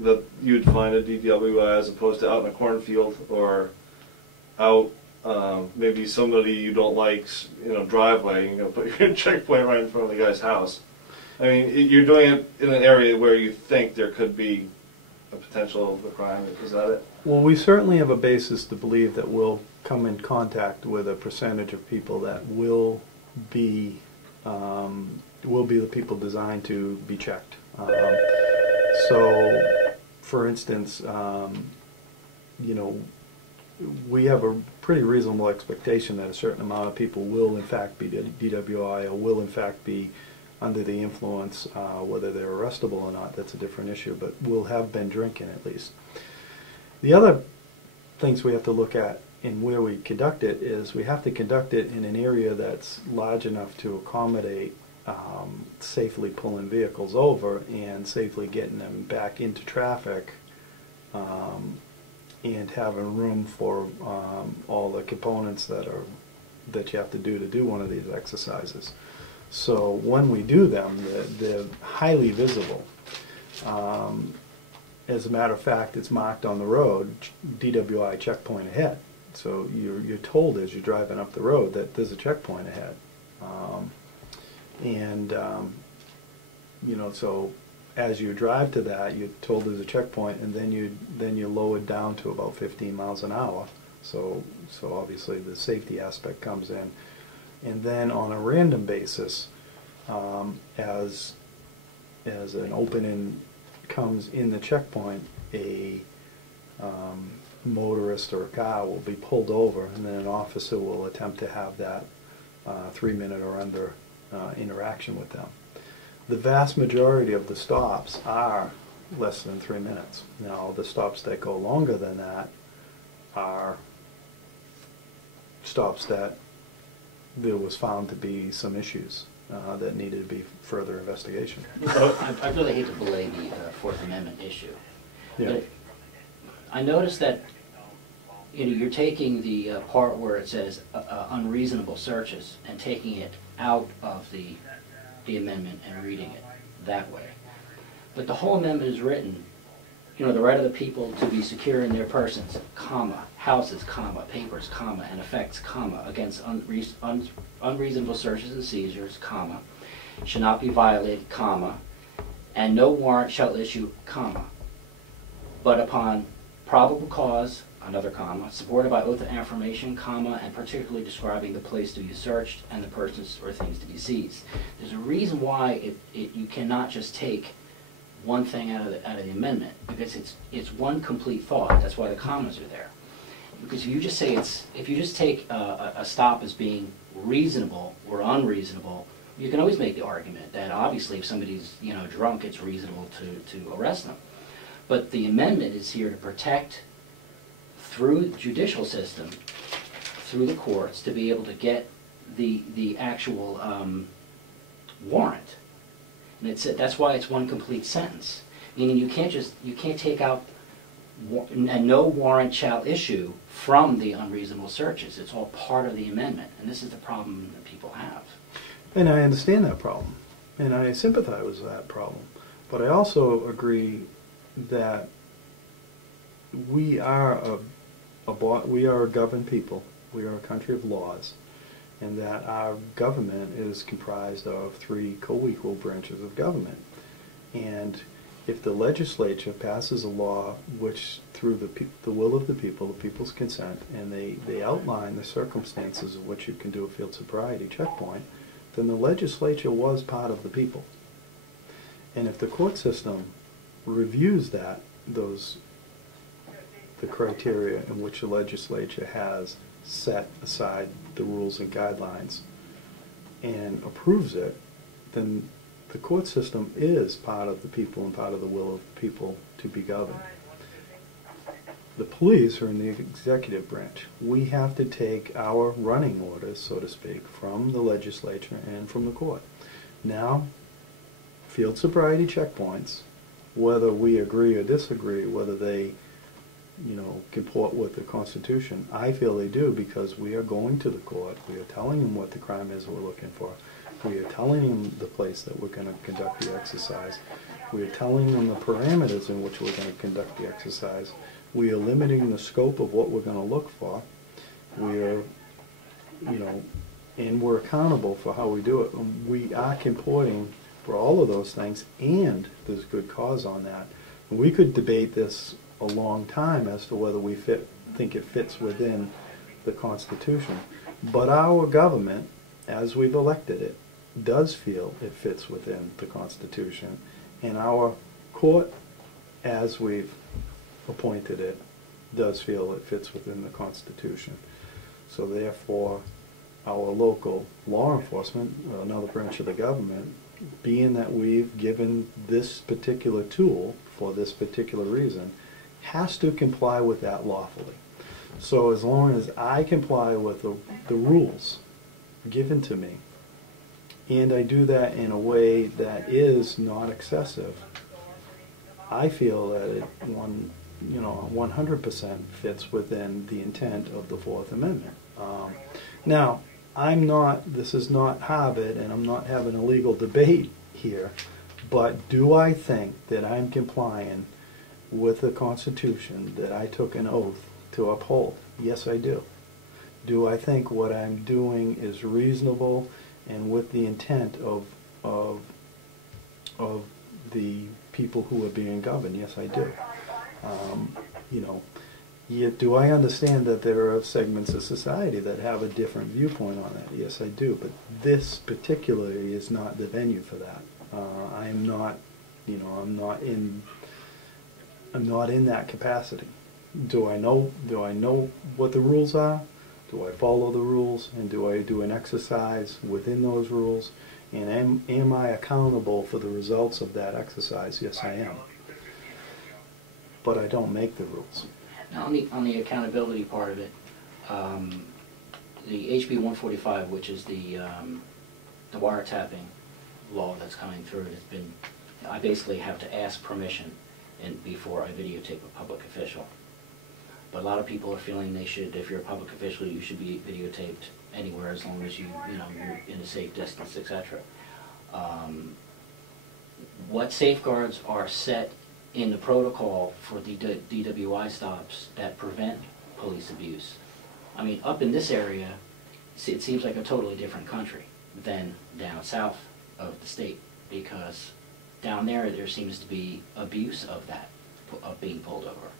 that you'd find a DWI as opposed to out in a cornfield or out maybe somebody you don't like's driveway, put your checkpoint right in front of the guy's house. I mean, you're doing it in an area where you think there could be a potential of a crime. Is that it? Well, we certainly have a basis to believe that we'll come in contact with a percentage of people that will be the people designed to be checked. So, for instance, we have a pretty reasonable expectation that a certain amount of people will in fact be DWI or will in fact be under the influence. Whether they're arrestable or not, that's a different issue, but will have been drinking at least. The other things we have to look at in where we conduct it is we have to conduct it in an area that's large enough to accommodate safely pulling vehicles over and safely getting them back into traffic, and having room for all the components that you have to do one of these exercises. So when we do them, they're highly visible. As a matter of fact, it's marked on the road, DWI checkpoint ahead. So you're told as you're driving up the road that there's a checkpoint ahead. So as you drive to that, you're told there's a checkpoint, and then you're lowered down to about 15 miles an hour. So obviously the safety aspect comes in. And then on a random basis, as an opening comes in the checkpoint, a motorist or a car will be pulled over, and then an officer will attempt to have that 3-minute or under interaction with them. The vast majority of the stops are less than 3 minutes. Now, the stops that go longer than that are stops that there was found to be some issues that needed to be further investigation. I really hate to belay the Fourth Amendment issue. Yeah. But I noticed that you're taking the part where it says unreasonable searches and taking it out of the amendment and reading it that way. But the whole amendment is written, the right of the people to be secure in their persons, comma, houses, comma, papers, comma, and effects, comma, against unreasonable searches and seizures, comma, shall not be violated, comma, and no warrant shall issue, comma, but upon probable cause, another comma, supported by oath of affirmation, comma, and particularly describing the place to be searched and the persons or things to be seized. There's a reason why you cannot just take one thing out of the amendment, because it's one complete thought. That's why the commas are there. Because if you just take a stop as being reasonable or unreasonable, you can always make the argument that obviously if somebody's drunk, it's reasonable to arrest them. But the amendment is here to protect, through the judicial system, through the courts, to be able to get the actual warrant. And that's why it's one complete sentence. Meaning you can't take out and no warrant shall issue from the unreasonable searches. It's all part of the amendment, and this is the problem that people have. And I understand that problem, and I sympathize with that problem. But I also agree that we are a governed people. We are a country of laws, and that our government is comprised of 3 co-equal branches of government. And if the legislature passes a law which, through the will of the people, the people's consent, and they outline the circumstances in which you can do a field sobriety checkpoint, then the legislature was part of the people. And if the court system reviews the criteria in which the legislature has set aside the rules and guidelines and approves it, then the court system is part of the people and part of the will of the people to be governed. The police are in the executive branch. We have to take our running orders, so to speak, from the legislature and from the court. Now, field sobriety checkpoints, whether we agree or disagree, whether they comport with the Constitution, I feel they do, because we are going to the court, we are telling them what the crime is we're looking for, we are telling them the place that we're going to conduct the exercise, We are telling them the parameters in which we're going to conduct the exercise. We are limiting the scope of what we're going to look for. We are, and we're accountable for how we do it. We are comporting for all of those things, and there's good cause on that. We could debate this a long time as to whether we think it fits within the Constitution. But our government, as we've elected it, does feel it fits within the Constitution. And our court, as we've appointed it, does feel it fits within the Constitution. So therefore, our local law enforcement, another branch of the government, being that we've given this particular tool for this particular reason, has to comply with that lawfully. So as long as I comply with the rules given to me, and I do that in a way that is not excessive, I feel that it 100% fits within the intent of the Fourth Amendment. Now, this is not Harvard, and I'm not having a legal debate here, but do I think that I'm complying with the Constitution that I took an oath to uphold? Yes, I do. Do I think what I'm doing is reasonable and with the intent of the people who are being governed? Yes, I do. Yet do I understand that there are segments of society that have a different viewpoint on that? Yes, I do. But this particularly is not the venue for that. I'm not in that capacity. Do I know what the rules are? Do I follow the rules? And do I do an exercise within those rules? And am I accountable for the results of that exercise? Yes, I am. But I don't make the rules. Now, on the accountability part of it, the HB 145, which is the wiretapping law that's coming through, I basically have to ask permission before I videotape a public official. But a lot of people are feeling they should, if you're a public official, you should be videotaped anywhere as long as you're in a safe distance, etc. What safeguards are set in the protocol for the DWI stops that prevent police abuse? I mean, up in this area, it seems like a totally different country than down south of the state, because down there seems to be abuse of being pulled over.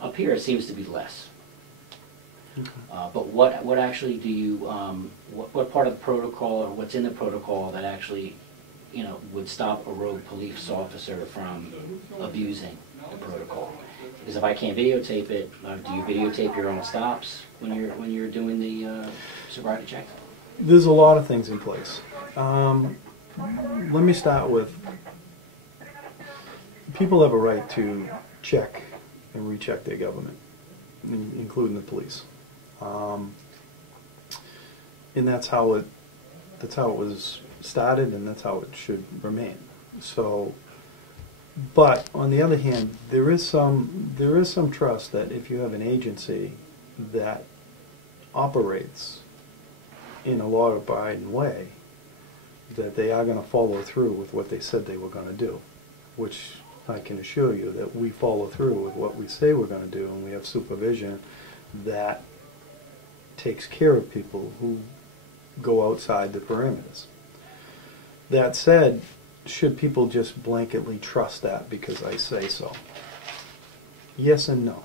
Up here it seems to be less. Okay. But what actually do you, what part of the protocol, or what's in the protocol that actually would stop a rogue police officer from abusing the protocol? Because if I can't videotape it, do you videotape your own stops when you're doing the sobriety check? There's a lot of things in place. Let me start with, people have a right to check and recheck their government, including the police, and that's how it was started, and that's how it should remain. So, but on the other hand, there is some trust that if you have an agency that operates in a law-abiding way, that they are going to follow through with what they said they were going to do, which I can assure you that we follow through with what we say we're going to do, and we have supervision that takes care of people who go outside the parameters. That said, should people just blanketly trust that because I say so? Yes and no.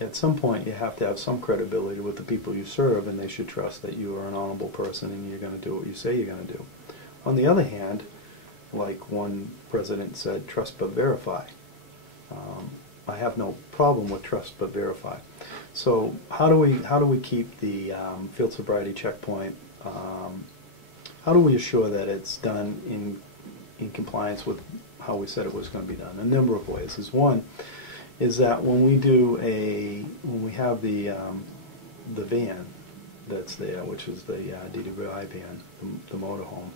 At some point you have to have some credibility with the people you serve, and they should trust that you are an honorable person and you're going to do what you say you're going to do. On the other hand, like one president said, trust but verify. I have no problem with trust but verify. So how do we keep the field sobriety checkpoint? How do we assure that it's done in compliance with how we said it was going to be done? A number of ways. One is that when we have the van that's there, which is the DWI van, the motorhome,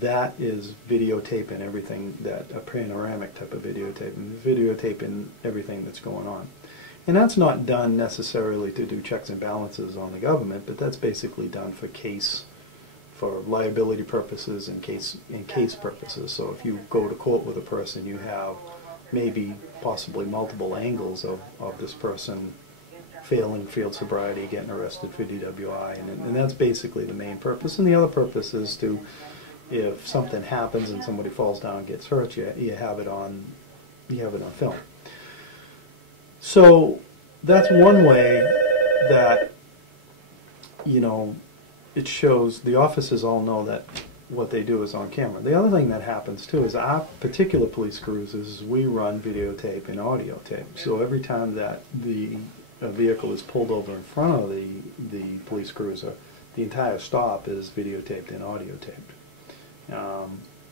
that is videotaping everything, that a panoramic type of videotaping everything that's going on. And that's not done necessarily to do checks and balances on the government, but that's basically done for for liability purposes and case purposes. So if you go to court with a person, you have maybe possibly multiple angles of this person failing field sobriety, getting arrested for DWI, and that's basically the main purpose. And the other purpose is to, if something happens and somebody falls down and gets hurt, you have it on film. So that's one way that, you know, it shows the officers all know that what they do is on camera. The other thing that happens too is our particular police cruisers, we run videotape and audio tape. So every time that a vehicle is pulled over in front of the police cruiser, the entire stop is videotaped and audio taped.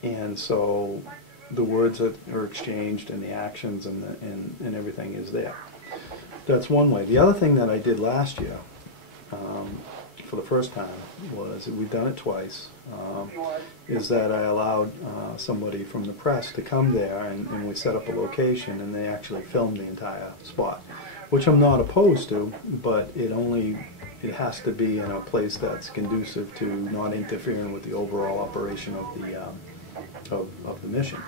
And so the words that are exchanged and the actions and everything is there. That's one way. The other thing that I did last year, for the first time, was, we've done it twice, is that I allowed somebody from the press to come there, and we set up a location, and they actually filmed the entire spot, which I'm not opposed to, but it has to be in a place that's conducive to not interfering with the overall operation of the mission.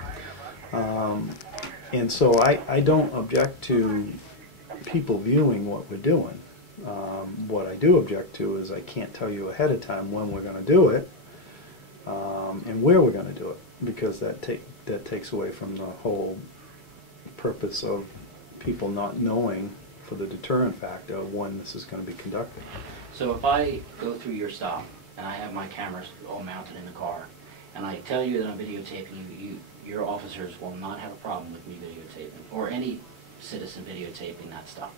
And so I don't object to people viewing what we're doing. What I do object to is I can't tell you ahead of time when we're going to do it and where we're going to do it, because that takes away from the whole purpose of people not knowing, for the deterrent factor, of when this is going to be conducted. So if I go through your stop and I have my cameras all mounted in the car, and I tell you that I'm videotaping you, your officers will not have a problem with me videotaping, or any citizen videotaping that stop?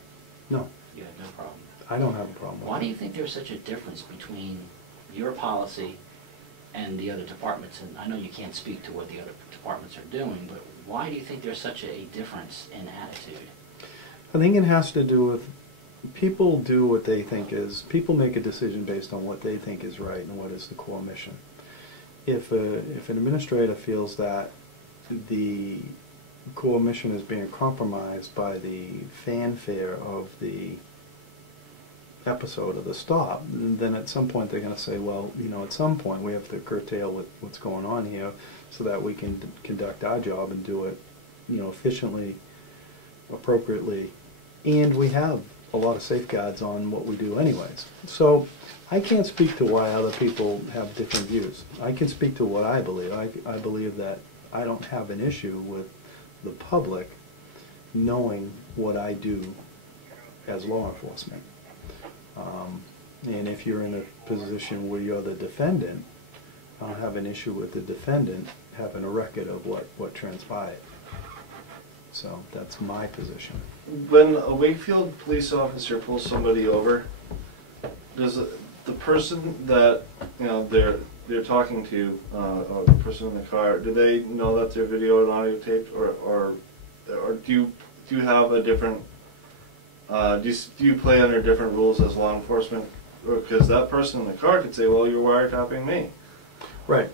No. You have no problem? I don't have a problem with Why it. do you think there's such a difference between your policy and the other departments? And I know you can't speak to what the other departments are doing, but why do you think there's such a difference in attitude? I think it has to do with people do what they think is, people make a decision based on what they think is right and what is the core mission. If an administrator feels that the core mission is being compromised by the fanfare of the episode of the stop, then at some point they're going to say, well, you know, at some point we have to curtail what's going on here so that we can conduct our job and do it, you know, efficiently, appropriately, and we have a lot of safeguards on what we do anyways. So I can't speak to why other people have different views. I can speak to what I believe. I believe that I don't have an issue with the public knowing what I do as law enforcement. And if you're in a position where you're the defendant, I don't have an issue with the defendant having a record of what transpired. So that's my position. When a Wakefield police officer pulls somebody over, does the person that, you know, they're talking to, or the person in the car, do they know that they're video and audio taped, or do you have a different, do you play under different rules as law enforcement? Because that person in the car could say, well, you're wiretapping me. Right.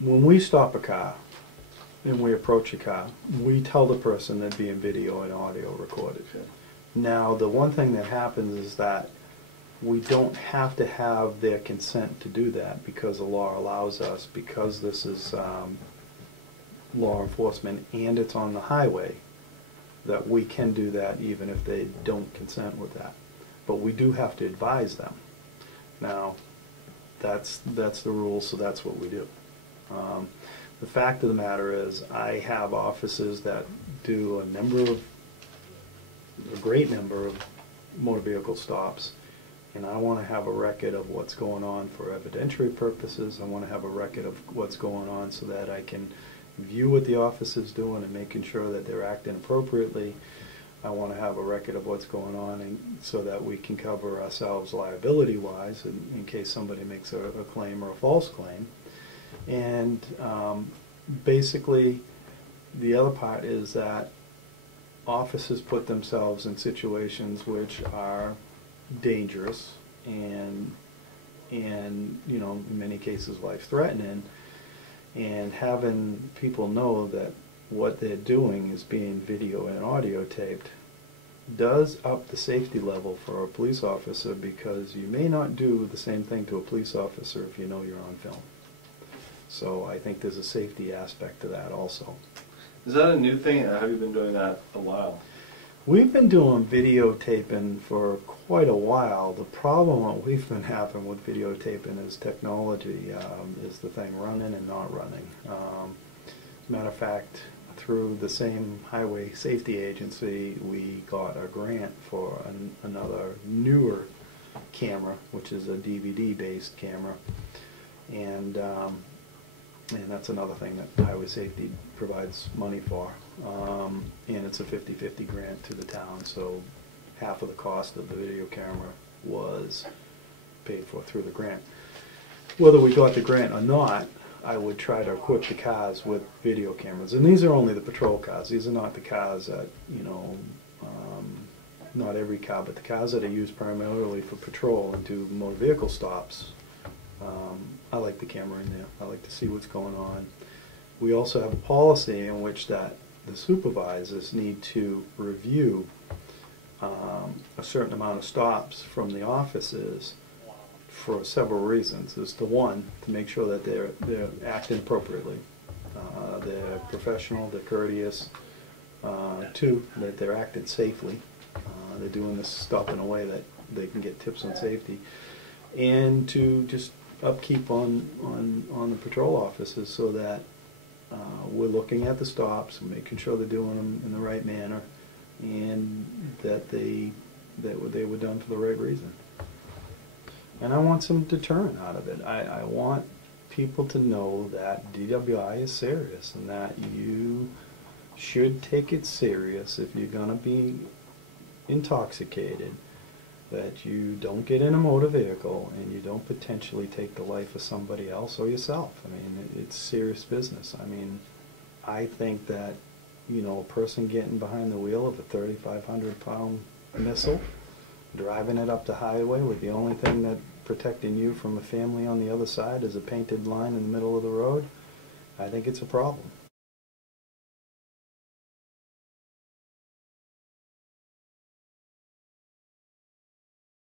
When we stop a car and we approach a car, we tell the person they're being video and audio recorded. Okay. Now, the one thing that happens is that we don't have to have their consent to do that, because the law allows us, because this is law enforcement and it's on the highway, that we can do that even if they don't consent with that. But we do have to advise them. Now, that's the rule, so that's what we do. The fact of the matter is, I have officers that do a great number of motor vehicle stops, and I want to have a record of what's going on for evidentiary purposes. I want to have a record of what's going on so that I can view what the officer's doing and making sure that they're acting appropriately. I want to have a record of what's going on, and so that we can cover ourselves liability-wise in case somebody makes a claim or a false claim. And basically, the other part is that officers put themselves in situations which are dangerous and you know, in many cases life-threatening, and having people know that what they're doing is being video and audio taped does up the safety level for a police officer, because you may not do the same thing to a police officer if you know you're on film. So I think there's a safety aspect to that also. Is that a new thing, or have you been doing that a while? We've been doing videotaping for quite a while. The problem what we've been having with videotaping is technology is the thing, running and not running. Matter of fact, through the same highway safety agency, we got a grant for another newer camera, which is a DVD-based camera, and that's another thing that highway safety provides money for. And it's a 50-50 grant to the town, so half of the cost of the video camera was paid for through the grant. Whether we got the grant or not, I would try to equip the cars with video cameras. And these are only the patrol cars. These are not the cars that, you know, not every car, but the cars that are used primarily for patrol and do motor vehicle stops. I like the camera in there. I like to see what's going on. We also have a policy in which that the supervisors need to review a certain amount of stops from the officers for several reasons. Is the one, to make sure that they're acting appropriately. They're professional, they're courteous. Two, that they're acting safely. They're doing this stuff in a way that they can get tips on safety. And to just upkeep on the patrol officers, so that we're looking at the stops and making sure they're doing them in the right manner, and that they were done for the right reason. And I want some deterrent out of it. I want people to know that DWI is serious, and that you should take it serious if you're going to be intoxicated, that you don't get in a motor vehicle and you don't potentially take the life of somebody else or yourself. I mean, it's serious business. I mean, I think that, you know, a person getting behind the wheel of a 3,500-pound missile, driving it up the highway with the only thing that protecting you from a family on the other side is a painted line in the middle of the road, I think it's a problem.